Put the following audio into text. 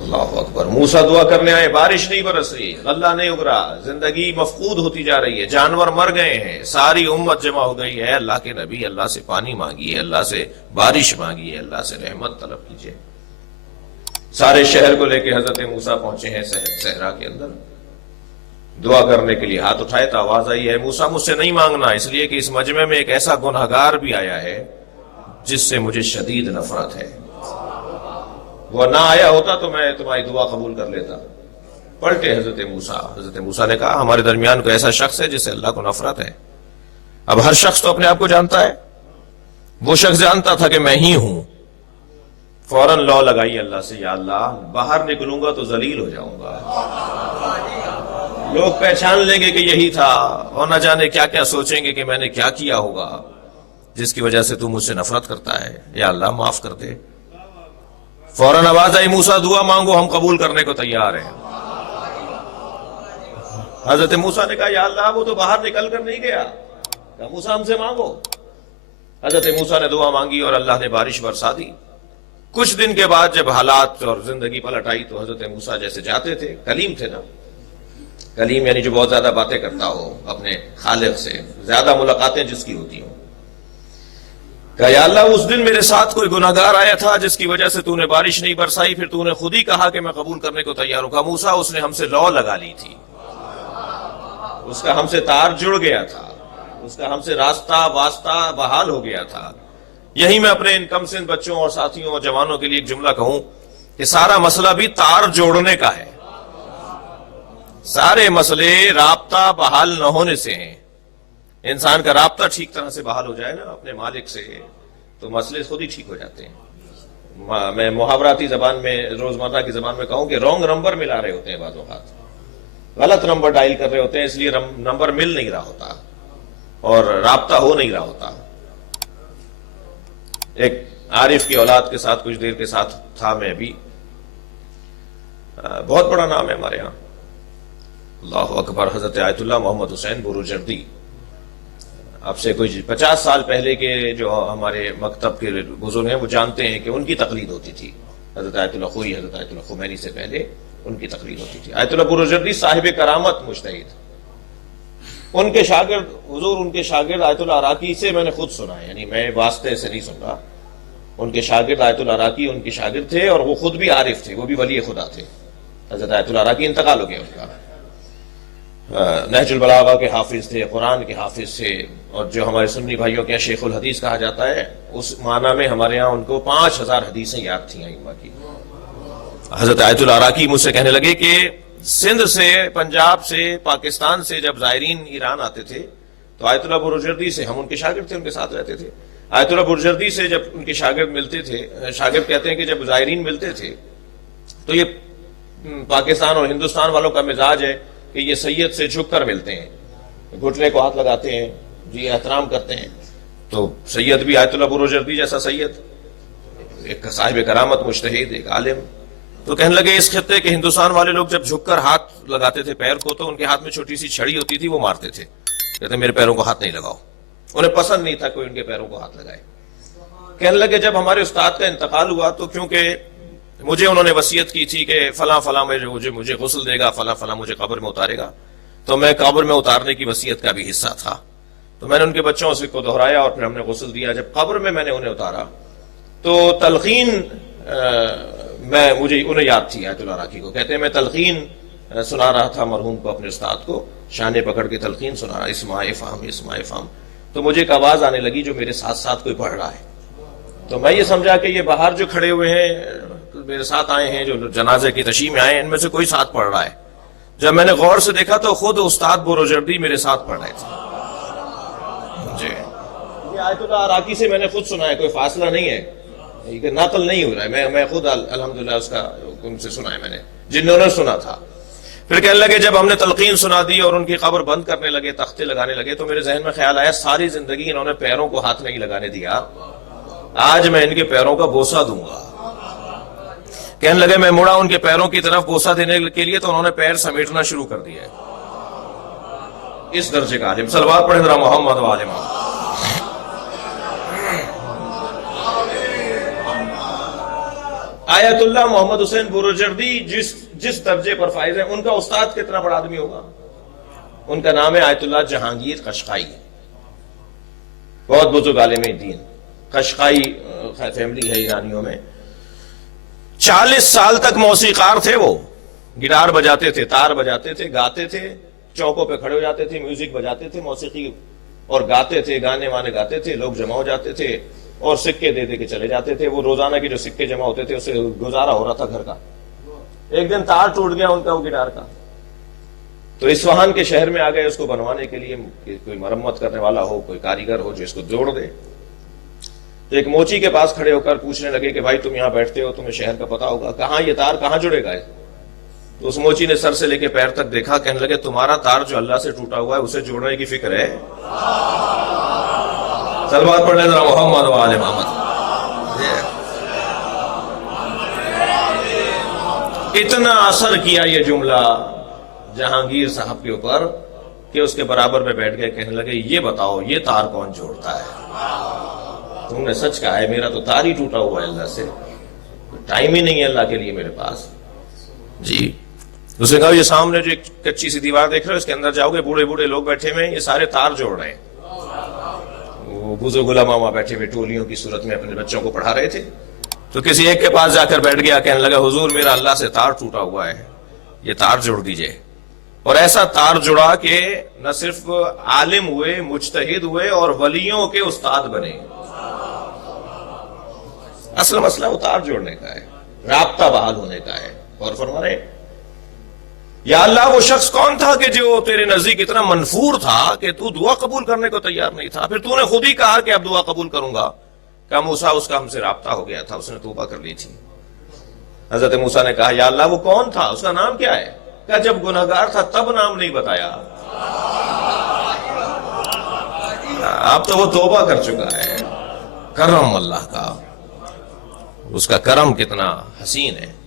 اللہ اکبر. موسیٰ دعا کرنے آئے, بارش نہیں برس رہی, غلہ نہیں اگ رہا, زندگی مفقود ہوتی جا رہی ہے, جانور مر گئے ہیں, ساری امت جمع ہو گئی ہے. اللہ کے نبی, اللہ سے پانی مانگیے, اللہ سے بارش مانگیے, اللہ سے رحمت طلب کیجیے. سارے شہر کو لے کے حضرت موسیٰ پہنچے ہیں صحرا کے اندر. دعا کرنے کے لیے ہاتھ اٹھائے تو آواز آئی ہے, موسیٰ مجھ سے نہیں مانگنا, اس لیے کہ اس مجمع میں ایک ایسا گنہگار بھی آیا ہے جس سے مجھے شدید نفرت ہے. وہ نہ آیا ہوتا تو میں تمہاری دعا قبول کر لیتا. پلٹے حضرت موسیٰ. حضرت موسیٰ نے کہا ہمارے درمیان کوئی ایسا شخص ہے جس سے اللہ کو نفرت ہے. اب ہر شخص تو اپنے آپ کو جانتا ہے, وہ شخص جانتا تھا کہ میں ہی ہوں. فوراً لو لگائی اللہ سے, یا اللہ باہر نکلوں گا تو ذلیل ہو جاؤں گا, لوگ پہچان لیں گے کہ یہی تھا, اور نہ جانے کیا کیا سوچیں گے کہ میں نے کیا کیا ہوگا جس کی وجہ سے تو مجھ سے نفرت کرتا ہے. یا اللہ معاف کر دے. فوراً آواز آئی, موسیٰ دعا مانگو, ہم قبول کرنے کو تیار ہیں. حضرت موسیٰ نے کہا یا اللہ وہ تو باہر نکل کر نہیں گیا, کہا موسیٰ ہم سے مانگو. حضرت موسیٰ نے دعا مانگی اور اللہ نے بارش برسا دی. کچھ دن کے بعد جب حالات اور زندگی پلٹ آئی تو حضرت موسیٰ جیسے جاتے تھے, کلیم تھے نا, کلیم یعنی جو بہت زیادہ باتیں کرتا ہو اپنے خالق سے, زیادہ ملاقاتیں جس کی ہوتی ہوں. کہا یا اللہ اس دن میرے ساتھ کوئی گناہگار آیا تھا جس کی وجہ سے تو نے بارش نہیں برسائی, پھر تو نے خود ہی کہا کہ میں قبول کرنے کو تیار ہوں. کہا موسیٰ اس نے ہم سے لو لگا لی تھی, اس کا ہم سے تار جڑ گیا تھا, اس کا ہم سے راستہ واسطہ بحال ہو گیا تھا. یہی میں اپنے ان کم سن بچوں اور ساتھیوں اور جوانوں کے لیے ایک جملہ کہوں کہ سارا مسئلہ بھی تار جوڑنے کا ہے. سارے مسئلے رابطہ بحال نہ ہونے سے ہیں. انسان کا رابطہ ٹھیک طرح سے بحال ہو جائے نا اپنے مالک سے تو مسئلے خود ہی ٹھیک ہو جاتے ہیں. میں محاوراتی زبان میں, روزمرہ کی زبان میں کہوں کہ رونگ نمبر ملا رہے ہوتے ہیں, بعض اوقات غلط نمبر ڈائل کر رہے ہوتے ہیں, اس لیے نمبر مل نہیں رہا ہوتا اور رابطہ ہو نہیں رہا ہوتا. ایک عارف کی اولاد کے ساتھ کچھ دیر کے ساتھ تھا میں ابھی, بہت بڑا نام ہے ہمارے ہاں, اللہ اکبر, حضرت آیت اللہ محمد حسین بروجردی. اب سے کوئی 50 سال پہلے کے جو ہمارے مکتب کے بزرگ ہیں وہ جانتے ہیں کہ ان کی تقلید ہوتی تھی. حضرت آیت اللہ خوئی, حضرت آیت اللہ خمینی سے پہلے ان کی تقلید ہوتی تھی. آیت اللہ بروجردی صاحب کرامت مجتہد, ان کے شاگرد حضور, ان کے شاگرد آیت اللہ عراقی سے میں نے خود سنا ہے, یعنی میں واسطے سے نہیں سن رہا. ان کے شاگرد آیت اللہ عراقی ان کے شاگرد تھے اور وہ خود بھی عارف تھے, وہ بھی ولی خدا تھے. حضرت آیت اللہ عراقی انتقال ہو گیا ان کا. نہج البلاغہ کے حافظ تھے, قرآن کے حافظ تھے, اور جو ہمارے سنی بھائیوں کے شیخ الحدیث کہا جاتا ہے, اس معنی میں ہمارے ہاں ان کو 5000 حدیثیں یاد تھیں ائمہ کی. حضرت آیت اللہ عراقی مجھ سے کہنے لگے کہ سندھ سے, پنجاب سے, پاکستان سے جب زائرین ایران آتے تھے تو آیت اللہ بروجردی سے, ہم ان کے شاگرد تھے, ان کے ساتھ رہتے تھے, آیت اللہ بروجردی سے جب ان کے شاگرد ملتے تھے, شاگرد کہتے ہیں کہ جب زائرین ملتے تھے تو یہ پاکستان اور ہندوستان والوں کا مزاج ہے کہ یہ سید سے جھک کر ملتے ہیں, گھٹنے کو ہاتھ لگاتے ہیں, جی احترام کرتے ہیں. تو سید بھی آیت اللہ بروجردی جیسا سید, ایک صاحب کرامت مجتہد, ایک عالم. تو کہنے لگے اس خطے کے ہندوستان والے لوگ جب جھک کر ہاتھ لگاتے تھے پیر کو تو ان کے ہاتھ میں چھوٹی سی چھڑی ہوتی تھی, وہ مارتے تھے, کہتے میرے پیروں کو ہاتھ نہیں لگاؤ. انہیں پسند نہیں تھا کوئی ان کے پیروں کو ہاتھ لگائے. کہنے لگے جب ہمارے استاد کا انتقال ہوا تو کیونکہ مجھے انہوں نے وصیت کی تھی کہ فلاں فلاں مجھے غسل دے گا, فلاں فلاں مجھے قبر میں اتارے گا, تو میں قبر میں اتارنے کی وصیت کا بھی حصہ تھا. تو میں نے ان کے بچوں سے کو دہرایا اور پھر ہم نے غسل دیا. جب قبر میں نے انہیں اتارا تو تلقین مجھے انہیں یاد تھی آیت اللہ عراقی کو. کہتے ہیں میں تلقین سنا رہا تھا مرحوم کو, اپنے استاد کو, شانے پکڑ کے تلقین سنا رہا, اسماء فہم اسماء فہم. تو مجھے ایک آواز آنے لگی جو میرے ساتھ ساتھ کوئی پڑھ رہا ہے. تو میں یہ سمجھا کہ یہ باہر جو کھڑے ہوئے ہیں میرے ساتھ آئے ہیں, جو جنازے کی تشییع میں آئے ہیں, ان میں سے کوئی ساتھ پڑھ رہا ہے. جب میں نے غور سے دیکھا تو خود استاد بروجردی میرے ساتھ پڑھ رہے تھے. جی یہ آیت اللہ عراقی سے میں نے خود سنا ہے, کوئی فاصلہ نہیں ہے, یہ نقل نہیں ہو رہا ہے, میں خود الحمدللہ اس کا ان سے سنا ہے میں نے, جنہوں نے سنا تھا. پھر کہنے لگے جب ہم نے تلقین سنا دی اور ان کی قبر بند کرنے لگے, تختے لگانے لگے, تو میرے ذہن میں خیال آیا ساری زندگی انہوں نے پیروں کو ہاتھ نہیں لگانے دیا, آج میں ان کے پیروں کا بوسہ دوں گا. کہنے لگے میں مڑا ان کے پیروں کی طرف بوسہ دینے کے لیے تو انہوں نے پیر سمیٹنا شروع کر دیا. اس درجے کا عالم. صلوات پڑھیں ذرا محمد و آل محمد. آیت اللہ محمد حسین بروجردی جس درجے پر فائز ہیں، ان کا استاد کتنا بڑا آدمی ہوگا؟ ان کا نام ہے آیت اللہ جہانگیر قشقائی، بہت بزرگ عالم دین، قشقائی فیملی ہے ایرانیوں میں۔ 40 سال تک موسیقار تھے، وہ گٹار بجاتے تھے، تار بجاتے تھے، گاتے تھے، چوکوں پہ کھڑے ہو جاتے تھے، میوزک بجاتے تھے، موسیقی اور گاتے تھے، گانے وانے گاتے تھے، لوگ جمع ہو جاتے تھے اور سکے دے دے کے چلے جاتے تھے۔ وہ روزانہ کے جو سکے جمع ہوتے تھے، اسے گزارا ہو رہا تھا گھر کا۔ ایک دن تار ٹوٹ گیا ان کا، وہ گٹار کا، تو اصفہان کے شہر میں آ گئے اس کو بنوانے کے لیے، کوئی مرمت کرنے والا ہو، کوئی کاریگر ہو جو اس کو جوڑ دے۔ تو ایک موچی کے پاس کھڑے ہو کر پوچھنے لگے کہ بھائی تم یہاں بیٹھتے ہو، تمہیں شہر کا پتہ ہوگا، کہاں یہ تار کہاں جڑے گا؟ تو اس موچی نے سر سے لے کے پیر تک دیکھا، کہنے لگے تمہارا تار جو اللہ سے ٹوٹا ہوا ہے اسے جوڑنے کی فکر ہے؟ صلوات پڑھ لیں ذرا محمد و آل محمد۔ اتنا اثر کیا یہ جملہ جہانگیر صاحب کے اوپر کہ اس کے برابر میں بیٹھ گئے، کہنے لگے یہ بتاؤ یہ تار کون جوڑتا ہے؟ تم نے سچ کہا ہے، میرا تو تار ہی ٹوٹا ہوا ہے، اللہ سے ٹائم ہی نہیں ہے اللہ کے لیے میرے پاس۔ جی اس نے کہا یہ سامنے جو ایک کچی سی دیوار دیکھ رہے ہو، اس کے اندر جاؤ گے، بوڑھے بوڑھے لوگ بیٹھے ہوئے ہیں، یہ سارے تار جوڑ رہے ہیں۔ وہ بزرگ علماء وہاں بیٹھے ہوئے ٹولیوں کی صورت میں اپنے بچوں کو پڑھا رہے تھے، تو کسی ایک کے پاس جا کر بیٹھ گیا، کہنے لگا حضور میرا اللہ سے تار ٹوٹا ہوا ہے، یہ تار جوڑ دیجئے۔ اور ایسا تار جڑا کہ نہ صرف عالم ہوئے، مجتہد ہوئے اور ولیوں کے استاد بنے۔ اصل مسئلہ وہ تار جوڑنے کا ہے، رابطہ بحال ہونے کا ہے۔ اور فرما رہے یا اللہ وہ شخص کون تھا کہ جو تیرے نزدیک اتنا منفور تھا کہ تو دعا قبول کرنے کو تیار نہیں تھا، پھر تو نے خود ہی کہا کہ اب دعا قبول کروں گا۔ کہ موسیٰ اس کا ہم سے رابطہ ہو گیا تھا، اس نے توبہ کر لی تھی۔ حضرت موسیٰ نے کہا یا اللہ وہ کون تھا، اس کا نام کیا ہے؟ کہا جب گناہگار تھا تب نام نہیں بتایا، اب تو وہ توبہ کر چکا ہے۔ کرم اللہ کا، اس کا کرم کتنا حسین ہے۔